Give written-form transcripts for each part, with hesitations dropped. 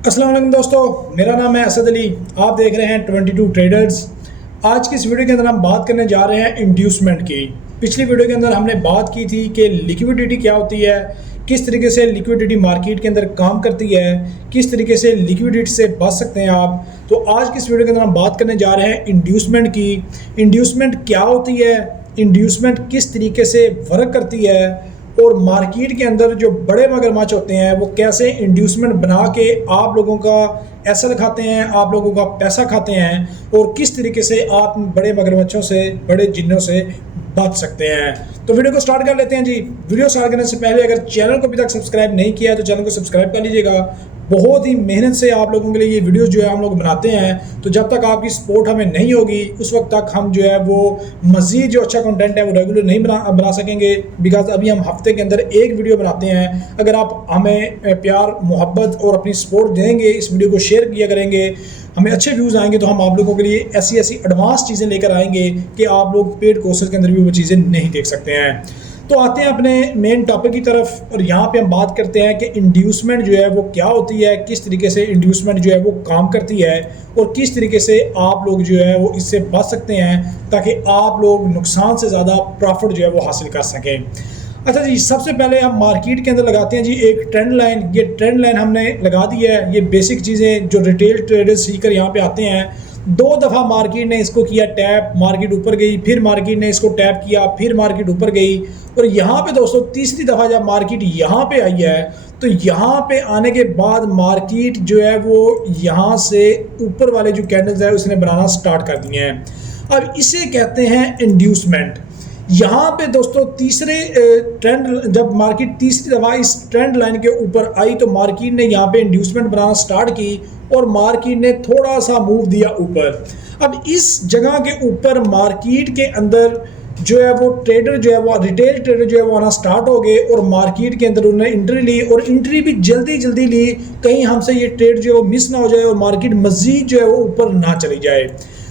अस्सलाम वालेकुम दोस्तों, मेरा नाम है असद अली। आप देख रहे हैं 22 ट्रेडर्स। आज की इस वीडियो के अंदर हम बात करने जा रहे हैं इंड्यूसमेंट की। पिछली वीडियो के अंदर हमने बात की थी कि लिक्विडिटी क्या होती है, किस तरीके से लिक्विडिटी मार्केट के अंदर काम करती है, किस तरीके से लिक्विडिटी से बच सकते हैं आप। तो आज की इस वीडियो के अंदर हम बात करने जा रहे हैं इंड्यूसमेंट की। इंड्यूसमेंट क्या होती है, इंड्यूसमेंट किस तरीके से वर्क करती है और मार्केट के अंदर जो बड़े मगरमच्छ होते हैं वो कैसे इंड्यूसमेंट बना के आप लोगों का एसेट खाते हैं, आप लोगों का पैसा खाते हैं, और किस तरीके से आप बड़े मगरमच्छों से, बड़े जिन्नों से बच सकते हैं। तो वीडियो को स्टार्ट कर लेते हैं जी। वीडियो स्टार्ट करने से पहले अगर चैनल को अभी तक सब्सक्राइब नहीं किया है तो चैनल को सब्सक्राइब कर लीजिएगा। बहुत ही मेहनत से आप लोगों के लिए ये वीडियोस जो है हम लोग बनाते हैं, तो जब तक आपकी सपोर्ट हमें नहीं होगी उस वक्त तक हम जो है वो मज़ीद जो अच्छा कंटेंट है वो रेगुलर नहीं बना सकेंगे। बिकॉज अभी हम हफ्ते के अंदर एक वीडियो बनाते हैं। अगर आप हमें प्यार मोहब्बत और अपनी सपोर्ट देंगे, इस वीडियो को शेयर किया करेंगे, हमें अच्छे व्यूज़ आएंगे, तो हम आप लोगों के लिए ऐसी ऐसी एडवांस चीज़ें लेकर आएंगे कि आप लोग पेड कोर्सेज के अंदर भी वो चीज़ें नहीं देख सकते हैं। तो आते हैं अपने मेन टॉपिक की तरफ, और यहाँ पे हम बात करते हैं कि इंड्यूसमेंट जो है वो क्या होती है, किस तरीके से इंड्यूसमेंट जो है वो काम करती है, और किस तरीके से आप लोग जो है वो इससे बच सकते हैं ताकि आप लोग नुकसान से ज़्यादा प्रॉफिट जो है वो हासिल कर सकें। अच्छा जी, सबसे पहले हम मार्केट के अंदर लगाते हैं जी एक ट्रेंड लाइन। ये ट्रेंड लाइन हमने लगा दी है। ये बेसिक चीज़ें जो रिटेल ट्रेडर्स सीखकर यहाँ पे आते हैं, 2 दफ़ा मार्केट ने इसको किया टैप, मार्केट ऊपर गई, फिर मार्केट ने इसको टैप किया, फिर मार्केट ऊपर गई, और यहाँ पे दोस्तों तीसरी दफ़ा जब मार्केट यहाँ पे आई है तो यहाँ पे आने के बाद मार्केट जो है वो यहाँ से ऊपर वाले जो कैंडल्स है उसने बनाना स्टार्ट कर दिए हैं। अब इसे कहते हैं इंड्यूसमेंट। यहाँ पे दोस्तों तीसरे ट्रेंड, जब मार्केट तीसरी दफ़ा इस ट्रेंड लाइन के ऊपर आई तो मार्केट ने यहाँ पे इंड्यूसमेंट बनाना स्टार्ट की और मार्केट ने थोड़ा सा मूव दिया ऊपर। अब इस जगह के ऊपर मार्केट के अंदर जो है वो ट्रेडर जो है वो रिटेल ट्रेडर जो है वो आना स्टार्ट हो गए, और मार्केट के अंदर उन्होंने एंट्री ली, और एंट्री भी जल्दी जल्दी ली, कहीं हमसे ये ट्रेड जो है वो मिस ना हो जाए और मार्केट मज़ीद जो है वो ऊपर ना चली जाए।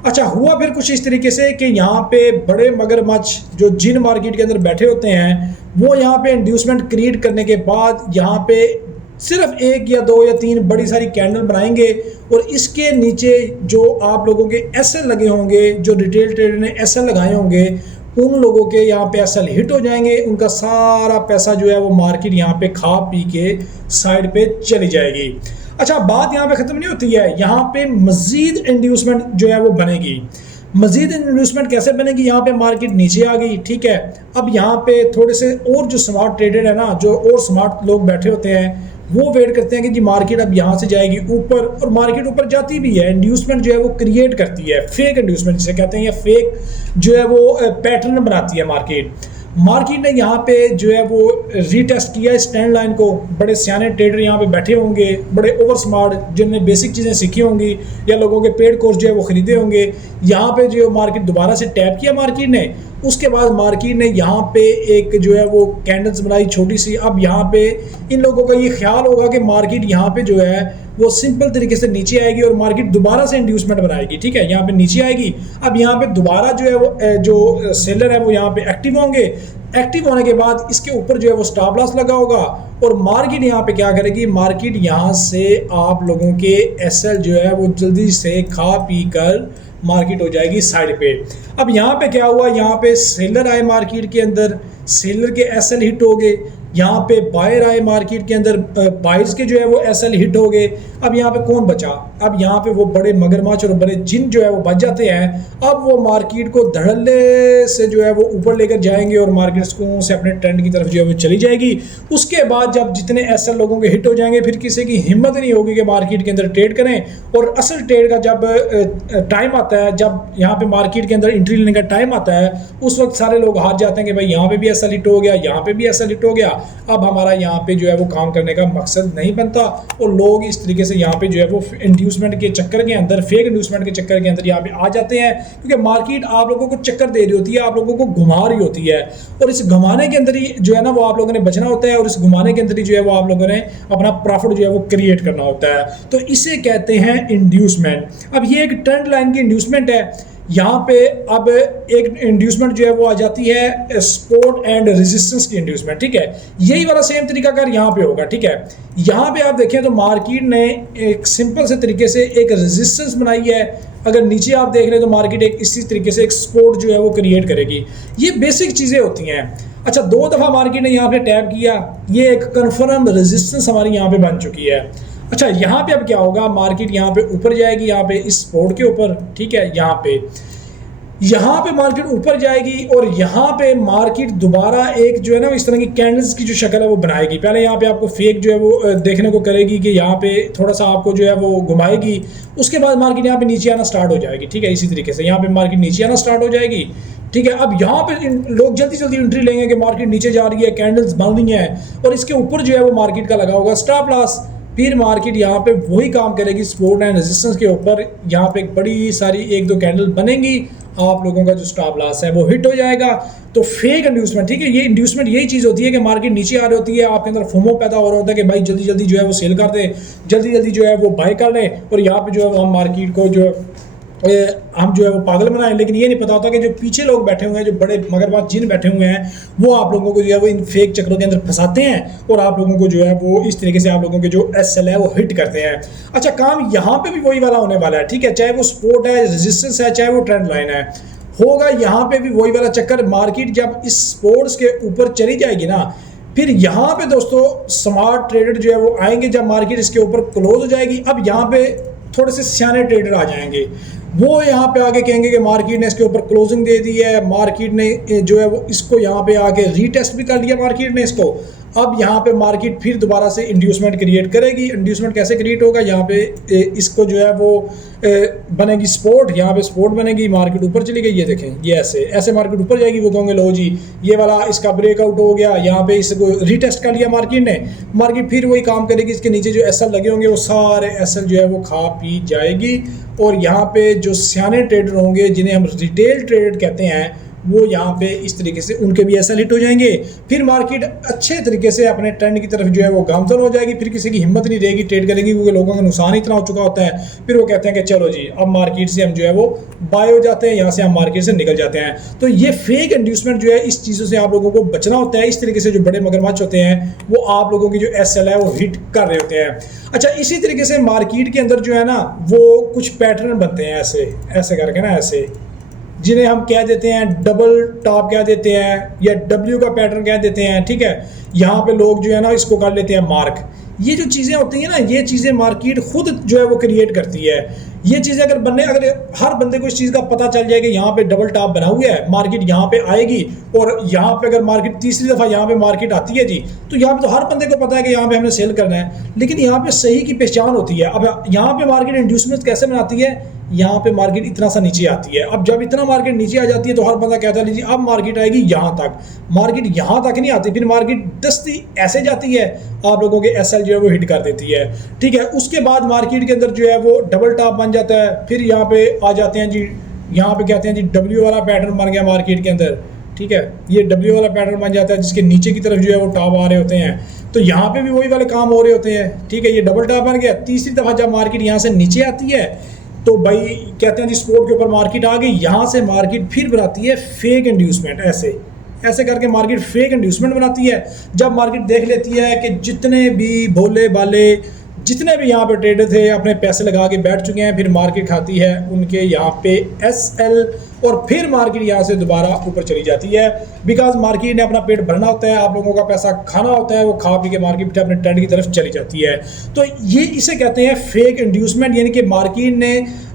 अच्छा, हुआ फिर कुछ इस तरीके से कि यहाँ पे बड़े मगरमच्छ जो जिन मार्केट के अंदर बैठे होते हैं वो यहाँ पे इंड्यूसमेंट क्रिएट करने के बाद यहाँ पे सिर्फ 1 या 2 या 3 बड़ी सारी कैंडल बनाएंगे, और इसके नीचे जो आप लोगों के एसएल लगे होंगे, जो रिटेल ट्रेडर ने एसएल लगाए होंगे, उन लोगों के यहाँ पे एसएल हिट हो जाएंगे। उनका सारा पैसा जो है वो मार्केट यहाँ पे खा पी के साइड पे चली जाएगी। अच्छा, बात यहाँ पे ख़त्म नहीं होती है, यहाँ पे मज़ीद इंड्यूसमेंट जो है वो बनेगी। मज़ीद इंड्यूसमेंट कैसे बनेगी? यहाँ पे मार्केट नीचे आ गई, ठीक है। अब यहाँ पे थोड़े से और जो स्मार्ट ट्रेडर है ना, जो और स्मार्ट लोग बैठे होते हैं, वो वेट करते हैं कि जी मार्केट अब यहाँ से जाएगी ऊपर, और मार्केट ऊपर जाती भी है। इंड्यूसमेंट जो है वो क्रिएट करती है, फेक इंड्यूसमेंट जिसे कहते हैं, या फेक जो है वो पैटर्न बनाती है मार्केट ने यहाँ पे जो है वो रीटेस्ट किया इस ट्रेंड लाइन को। बड़े सियाने ट्रेडर यहाँ पे बैठे होंगे, बड़े ओवर स्मार्ट, जिनने बेसिक चीज़ें सीखी होंगी या लोगों के पेड कोर्स जो है वो ख़रीदे होंगे। यहाँ पे जो मार्केट दोबारा से टैप किया मार्केट ने, उसके बाद मार्केट ने यहाँ पे एक जो है वो कैंडल्स बनाई छोटी सी। अब यहाँ पे इन लोगों का ये ख्याल होगा कि मार्केट यहाँ पे जो है वो सिंपल तरीके से नीचे आएगी और मार्केट दोबारा से इंड्यूसमेंट बनाएगी, ठीक है। यहाँ पे नीचे आएगी, अब यहाँ पे दोबारा जो है वो जो सेलर है वो यहाँ पे एक्टिव होंगे। एक्टिव होने के बाद इसके ऊपर जो है वो स्टॉप लॉस लगा होगा, और मार्केट यहाँ पे क्या करेगी, मार्केट यहाँ से आप लोगों के एसएल जो है वो जल्दी से खा पी कर मार्केट हो जाएगी साइड पे। अब यहाँ पे क्या हुआ, यहाँ पे सेलर आए मार्केट के अंदर, सेलर के एसएल हिट हो गए। यहाँ पे बायर आए मार्केट के अंदर, बायर्स के जो है वो एसएल हिट हो गए। अब यहाँ पे कौन बचा? अब यहाँ पे वो बड़े मगरमच्छ और बड़े जिन जो है वो बच जाते हैं। अब वो मार्केट को धड़ल्ले से जो है वो ऊपर लेकर जाएंगे और मार्केट सुकून से अपने ट्रेंड की तरफ जो है वो चली जाएगी। उसके बाद जब जितने एसएल लोगों के हिट हो जाएंगे, फिर किसी की हिम्मत नहीं होगी कि मार्केट के अंदर ट्रेड करें। और असल ट्रेड का जब टाइम आता है, जब यहाँ पे मार्केट के अंदर एंट्री लेने का टाइम आता है, उस वक्त सारे लोग हार जाते हैं कि भाई यहाँ पे भी एसएल हिट हो गया, यहाँ पे भी एसएल हिट हो गया, अब हमारा यहाँ पे जो है वो काम करने का मकसद नहीं बनता। और लोग इस तरीके से यहाँ पे जो है वो इंड्यूसमेंट के चक्कर के अंदर, फेक इंड्यूसमेंट के चक्कर के अंदर यहाँ पे आ जाते हैं, क्योंकि मार्केट आप लोगों को चक्कर दे रही होती है, आप लोगों को घुमा रही होती है, और इस घुमाने के अंदर ही जो है ना वो आप लोगों ने बचना होता है, और इस घुमाने के अंदर ही जो है वो आप लोगों ने अपना प्रॉफिट जो है वो क्रिएट करना होता है। तो इसे कहते हैं इंड्यूसमेंट। अब ये एक ट्रेंड लाइन की इंड्यूसमेंट है। यहाँ पे अब एक इंड्यूसमेंट जो है वो आ जाती है सपोर्ट एंड रेजिस्टेंस की इंड्यूसमेंट, ठीक है। यही वाला सेम तरीका अगर यहाँ पे होगा, ठीक है। यहाँ पे आप देखें तो मार्केट ने एक सिंपल से तरीके से एक रेजिस्टेंस बनाई है, अगर नीचे आप देख रहे हैं तो मार्केट एक इसी तरीके से एक सपोर्ट जो है वो क्रिएट करेगी। ये बेसिक चीज़ें होती हैं। अच्छा, 2 दफ़ा मार्केट ने यहाँ पे टैप किया, ये एक कन्फर्म रेजिस्टेंस हमारी यहाँ पे बन चुकी है। अच्छा, यहाँ पे अब क्या होगा, मार्केट यहाँ पे ऊपर जाएगी, यहाँ पे इस सपोर्ट के ऊपर, ठीक है। यहाँ पे मार्केट ऊपर जाएगी और यहाँ पे मार्केट दोबारा एक जो है ना इस तरह की कैंडल्स की जो शक्ल है वो बनाएगी। पहले यहाँ पे आपको फेक जो है वो देखने को करेगी कि यहाँ पे थोड़ा सा आपको जो है वो घुमाएगी, उसके बाद मार्केट यहाँ पे नीचे आना स्टार्ट हो जाएगी, ठीक है। इसी तरीके से यहाँ पे मार्केट नीचे आना स्टार्ट हो जाएगी, ठीक है। अब यहाँ पे लोग जल्दी जल्दी एंट्री लेंगे कि मार्केट नीचे जा रही है, कैंडल्स बन रही हैं और इसके ऊपर जो है वो मार्केट का लगा होगा स्टॉप लॉस। फिर मार्केट यहाँ पे वही काम करेगी सपोर्ट एंड रेजिस्टेंस के ऊपर, यहाँ पे एक बड़ी सारी 1-2 कैंडल बनेंगी, आप लोगों का जो स्टॉप लॉस है वो हिट हो जाएगा। तो फेक इंड्यूसमेंट, ठीक है, ये इंड्यूसमेंट यही चीज़ होती है कि मार्केट नीचे आ रही होती है, आपके अंदर फोमो पैदा हो रहा होता है कि भाई जल्दी जल्दी जो है वो सेल कर दें, जल्दी जल्दी जो है वो बाय कर लें और यहाँ पे जो है हम मार्केट को जो हम जो है वो पागल बनाएं। लेकिन ये नहीं पता होता कि जो पीछे लोग बैठे हुए हैं, जो बड़े मगरमच्छ जिन बैठे हुए हैं, वो आप लोगों को जो है वो इन फेक चक्रों के अंदर फंसाते हैं और आप लोगों को जो है वो इस तरीके से आप लोगों के जो एसएल है वो हिट करते हैं। अच्छा, काम यहाँ पे भी वही वाला होने वाला है, ठीक है, चाहे वो सपोर्ट है, रेजिस्टेंस है, चाहे वो ट्रेंड लाइन है, होगा यहाँ पे भी वही वाला चक्कर। मार्केट जब इस सपोर्ट्स के ऊपर चली जाएगी ना, फिर यहाँ पे दोस्तों स्मार्ट ट्रेडर जो है वो आएंगे जब मार्केट इसके ऊपर क्लोज हो जाएगी। अब यहाँ पे थोड़े से सियाने ट्रेडर आ जाएंगे, वो यहाँ पे आके कहेंगे कि मार्केट ने इसके ऊपर क्लोजिंग दे दी है, मार्केट ने जो है वो इसको यहाँ पे आके रीटेस्ट भी कर लिया मार्केट ने इसको। अब यहाँ पे मार्केट फिर दोबारा से इंड्यूसमेंट क्रिएट करेगी। इंड्यूसमेंट कैसे क्रिएट होगा, यहाँ पे इसको जो है वो बनेगी सपोर्ट, यहाँ पे सपोर्ट बनेगी, मार्केट ऊपर चली गई, ये देखें, ये ऐसे मार्केट ऊपर जाएगी, वो कहोगे लो जी ये वाला इसका ब्रेकआउट हो गया, यहाँ पे इसको रीटेस्ट कर लिया मार्केट ने। मार्केट फिर वही काम करेगी, इसके नीचे जो एसएल लगे होंगे वो सारे एसएल जो है वो खा पी जाएगी और यहाँ पे जो सियाने ट्रेडर होंगे, जिन्हें हम रिटेल ट्रेडर कहते हैं, वो यहाँ पे इस तरीके से उनके भी एसएल हिट हो जाएंगे। फिर मार्केट अच्छे तरीके से अपने ट्रेंड की तरफ जो है वो गामजन हो जाएगी, फिर किसी की हिम्मत नहीं रहेगी ट्रेड करेंगी, क्योंकि लोगों का नुकसान इतना हो चुका होता है। फिर वो कहते हैं कि चलो जी अब मार्केट से हम जो है वो बाय हो जाते हैं, यहाँ से हम मार्केट से निकल जाते हैं। तो ये फेक इंड्यूसमेंट जो है, इस चीज़ों से आप लोगों को बचना होता है। इस तरीके से जो बड़े मगरमच्छ होते हैं वो आप लोगों की जो एसएल है वो हिट कर रहे होते हैं। अच्छा, इसी तरीके से मार्केट के अंदर जो है ना वो कुछ पैटर्न बनते हैं ऐसे करके ना, ऐसे, जिन्हें हम कह देते हैं डबल टॉप कह देते हैं या डब्ल्यू का पैटर्न कह देते हैं, ठीक है। यहाँ पे लोग जो है ना इसको कर लेते हैं मार्क। ये जो चीज़ें होती हैं ना, ये चीज़ें मार्केट खुद जो है वो क्रिएट करती है। ये चीज़ें अगर हर बंदे को इस चीज़ का पता चल जाए कि यहाँ पे डबल टॉप बना हुआ है, मार्केट यहाँ पे आएगी और यहाँ पे अगर मार्केट तीसरी दफ़ा यहाँ पे मार्केट आती है जी, तो यहाँ पे तो हर बंदे को पता है कि यहाँ पे हमने सेल करना है। लेकिन यहाँ पे सही की पहचान होती है। अब यहाँ पे मार्केट इंड्यूसमेंट कैसे बनाती है, यहाँ पे मार्केट इतना सा नीचे आती है। अब जब इतना मार्केट नीचे आ जाती है तो हर बंदा कहता है लीजिए अब मार्केट आएगी यहाँ तक, मार्केट यहाँ तक नहीं आती, फिर मार्केट दस्ती ऐसे जाती है, आप लोगों के एसएल जो है वो हिट कर देती है, ठीक है। उसके बाद मार्केट के अंदर जो है वो डबल टॉप बन जाता है। फिर यहाँ पे आ जाते हैं जी, यहाँ पे कहते हैं जी डब्ल्यू वाला पैटर्न बन गया मार्केट के अंदर, ठीक है। ये डब्ल्यू वाला पैटर्न बन जाता है जिसके नीचे की तरफ जो है वो टॉप आ रहे होते हैं। तो यहाँ पे भी वही वाले काम हो रहे होते हैं, ठीक है। ये डबल टॉप बन गया। तीसरी दफ़ा जब मार्केट यहाँ से नीचे आती है तो भाई कहते हैं जी सपोर्ट के ऊपर मार्केट आ गई, यहाँ से मार्केट फिर बनाती है फेक इंड्यूसमेंट। ऐसे करके मार्केट फेक इंड्यूसमेंट बनाती है। जब मार्केट देख लेती है कि जितने भी भोले भाले जितने भी यहाँ पे ट्रेडर थे अपने पैसे लगा के बैठ चुके हैं, फिर मार्केट खाती है उनके यहाँ पे एसएल और फिर मार्केट यहाँ से दोबारा ऊपर चली जाती है। बिकॉज मार्केट ने अपना पेट भरना होता है, आप लोगों का पैसा खाना होता है, वो खा पी के मार्केट अपने ट्रेंड की तरफ चली जाती है। तो ये इसे कहते हैं फेक इंड्यूसमेंट, यानी कि मार्केट ने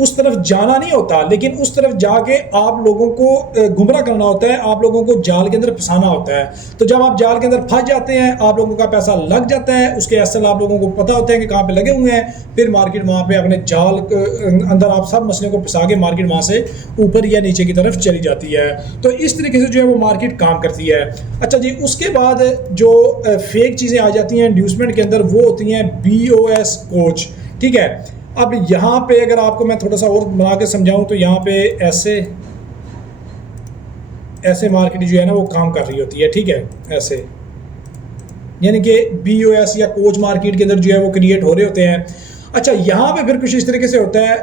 उस तरफ जाना नहीं होता, लेकिन उस तरफ जाके आप लोगों को गुमराह करना होता है, आप लोगों को जाल के अंदर फंसाना होता है। तो जब आप जाल के अंदर फंस जाते हैं, आप लोगों का पैसा लग जाता है, उसके एसएल आप लोगों को पता होता है कि कहाँ पे लगे हुए हैं, फिर मार्केट वहाँ पे अपने जाल अंदर आप सब मसले को फंसा के मार्केट वहाँ से ऊपर या नीचे की तरफ चली जाती है। तो इस तरीके से जो है वो मार्केट काम करती है। अच्छा जी, उसके बाद जो फेक चीज़ें आ जाती हैं इंड्यूसमेंट के अंदर, वो होती हैं BOS कोच, ठीक है। अब यहाँ पे अगर आपको मैं थोड़ा सा और बना के समझाऊं तो यहाँ पे ऐसे मार्केट जो है ना वो काम कर रही होती है, ठीक है, ऐसे, यानी कि BOS या कोच मार्केट के अंदर जो है वो क्रिएट हो रहे होते हैं। अच्छा, यहाँ पे फिर कुछ इस तरीके से होता है,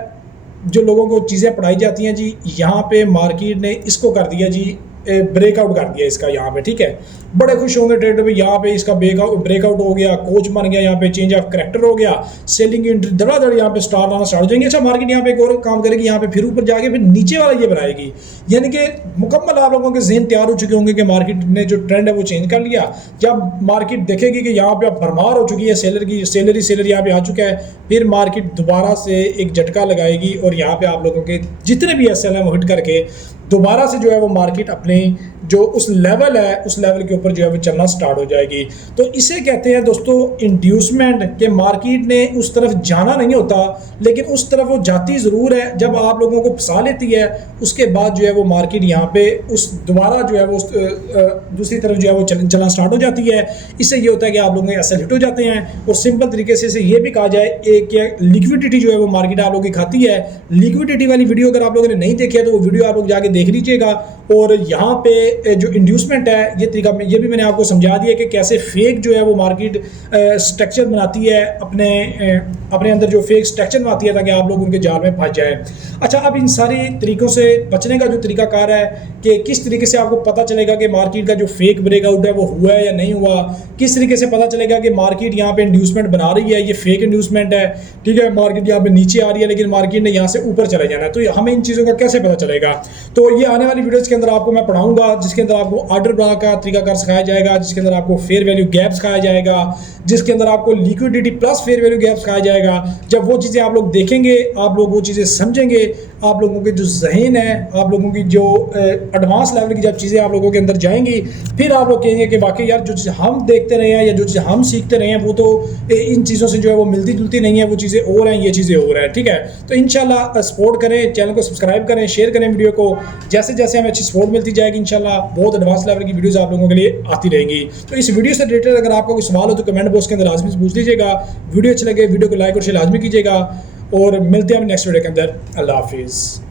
जो लोगों को चीज़ें पढ़ाई जाती हैं जी, यहाँ पे मार्केट ने इसको कर दिया जी, ब्रेकआउट कर दिया इसका यहाँ पे, ठीक है। बड़े खुश होंगे ट्रेडर भी, यहाँ पे इसका ब्रेकआउट हो गया, कोच बन गया, यहाँ पे चेंज ऑफ करेक्टर हो गया, सेलिंग एंट्री धड़ाधड़ यहाँ पे स्टार लाना स्टार्ट हो जाएंगे। अच्छा, मार्केट यहाँ पे एक और काम करेगी, यहाँ पे फिर ऊपर जाके फिर नीचे वाला ये बनाएगी, यानी कि मुकम्मल आप लोगों के जहन तैयार हो चुके होंगे कि मार्केट ने जो ट्रेंड है वो चेंज कर लिया। जब मार्केट देखेगी कि यहाँ पे अब भरमार हो चुकी है सेलर की, सेलर यहाँ पे आ चुका है, फिर मार्केट दोबारा से एक झटका लगाएगी और यहाँ पे आप लोगों के जितने भी एसएल हैं वो हिट करके दोबारा से जो है वो मार्केट अपने जो उस लेवल है उस लेवल के ऊपर जो है वो चलना स्टार्ट हो जाएगी। तो इसे कहते हैं दोस्तों इंड्यूसमेंट, के मार्केट ने उस तरफ जाना नहीं होता लेकिन उस तरफ वो जाती ज़रूर है। जब आप लोगों को फंसा लेती है उसके बाद जो है वो मार्केट यहाँ पे उस दोबारा जो है वो दूसरी तरफ जो है वो चलना स्टार्ट हो जाती है। इससे ये होता है कि आप लोगों के एसएल हिट हो जाते हैं। और सिंपल तरीके से ये भी कहा जाए कि लिक्विडिटी जो है वो मार्केट आप लोगों की खाती है। लिक्विडिटी वाली वीडियो अगर आप लोगों ने नहीं देखी है तो वो वीडियो आप लोग जाके देख लीजिएगा। और यहाँ पे जो इंड्यूसमेंट है ये तरीका ये भी मैंने आपको समझा दिया कि कैसे फेक जो है वो मार्केट स्ट्रक्चर बनाती है, अपने अंदर जो फेक स्ट्रक्चर बनाती है ताकि आप लोग उनके जाल में फंस जाए। अच्छा, अब इन सारी तरीकों से बचने का जो तरीकाकार है कि किस तरीके से आपको पता चलेगा कि मार्केट का जो फेक ब्रेकआउट है वो हुआ है या नहीं हुआ, किस तरीके से पता चलेगा कि मार्केट यहाँ पे इंड्यूसमेंट बना रही है, ये फेक इंड्यूसमेंट है, ठीक है, मार्केट यहाँ पे नीचे आ रही है लेकिन मार्केट ने यहाँ से ऊपर चले जाना है। तो हमें इन चीज़ों का कैसे पता चलेगा? तो ये आने वाली वीडियोज़ के अंदर आपको मैं पढ़ाऊंगा, जिसके अंदर आपको ऑर्डर ब्लॉक का तरीकाकार सिखाया जाएगा, जिसके अंदर आपको फेयर वैल्यू गैप सिखाया जाएगा, जिसके अंदर आपको liquidity plus fair value gap सिखाया जाएगा। जब वो चीज़ें आप लोग देखेंगे, आप लोग वो चीज़ें समझेंगे, आप लोगों के जो जहन है, आप लोगों की जो एडवांस लेवल की जब चीज़ें आप लोगों के अंदर जाएंगी, फिर आप लोग कहेंगे कि वाकई यार जो चीज़ हम देखते रहे हैं या जो चीज़ हम सीखते रहे हैं वो तो इन चीज़ों से जो है वो मिलती जुलती नहीं है, वो चीज़ें और हैं, ये चीज़ें और हैं, ठीक है। तो इंशाल्लाह सपोर्ट करें, चैनल को सब्सक्राइब करें, शेयर करें वीडियो को। जैसे जैसे हमें अच्छी सपोर्ट मिलती जाएगी इंशाल्लाह बहुत एडवांस लेवल की वीडियोस आप लोगों के लिए आती रहेंगी। तो इस वीडियो से रिलेटेड अगर आपका कोई सवाल हो तो कमेंट बॉक्स के अंदर लाजमी से पूछ लीजिएगा। वीडियो अच्छी लगे वीडियो को लाइक और शेयर लाजमी कीजिएगा और मिलते हैं नेक्स्ट वीडियो के अंदर। अल्लाह हाफिज़।